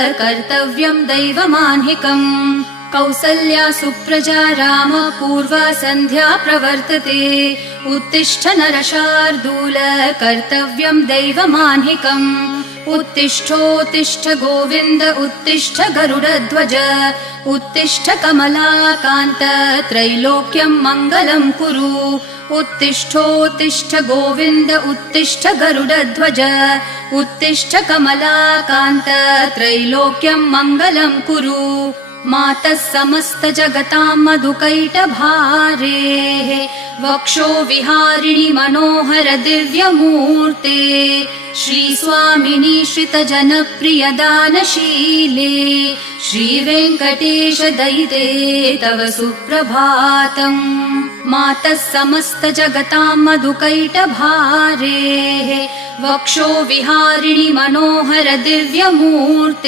कर्तव्यं दैवमान्हिकम् कौसल्या सुप्रजा राम पूर्वा सन्ध्या प्रवर्तते उत्तिष्ठ नरशार्दूल कर्तव्यं दैवमान्हिकम् उत्तिष्ठोत्तिष्ठ गोविन्द उत्तिष्ठ गरुडध्वज उत्तिष्ठ कमलाकान्त त्रैलोक्यं मङ्गलं कुरु उत्तिष्ठोत्तिष्ठ गोविन्द उत्तिष्ठ गरुडध्वज उत्तिष्ठ कमलाकान्त त्रैलोक्यं मङ्गलं कुरु मातः समस्त जगतां मधुकैटभारेः वक्षो विहारिणि मनोहर दिव्यमूर्ते श्रीस्वामिनि श्रितजनप्रिय दानशीले श्रीवेङ्कटेश दयिते तव सुप्रभातम् मातः समस्त जगतां मधुकैटभारेः वक्षो विहारिणि मनोहर दिव्यमूर्ते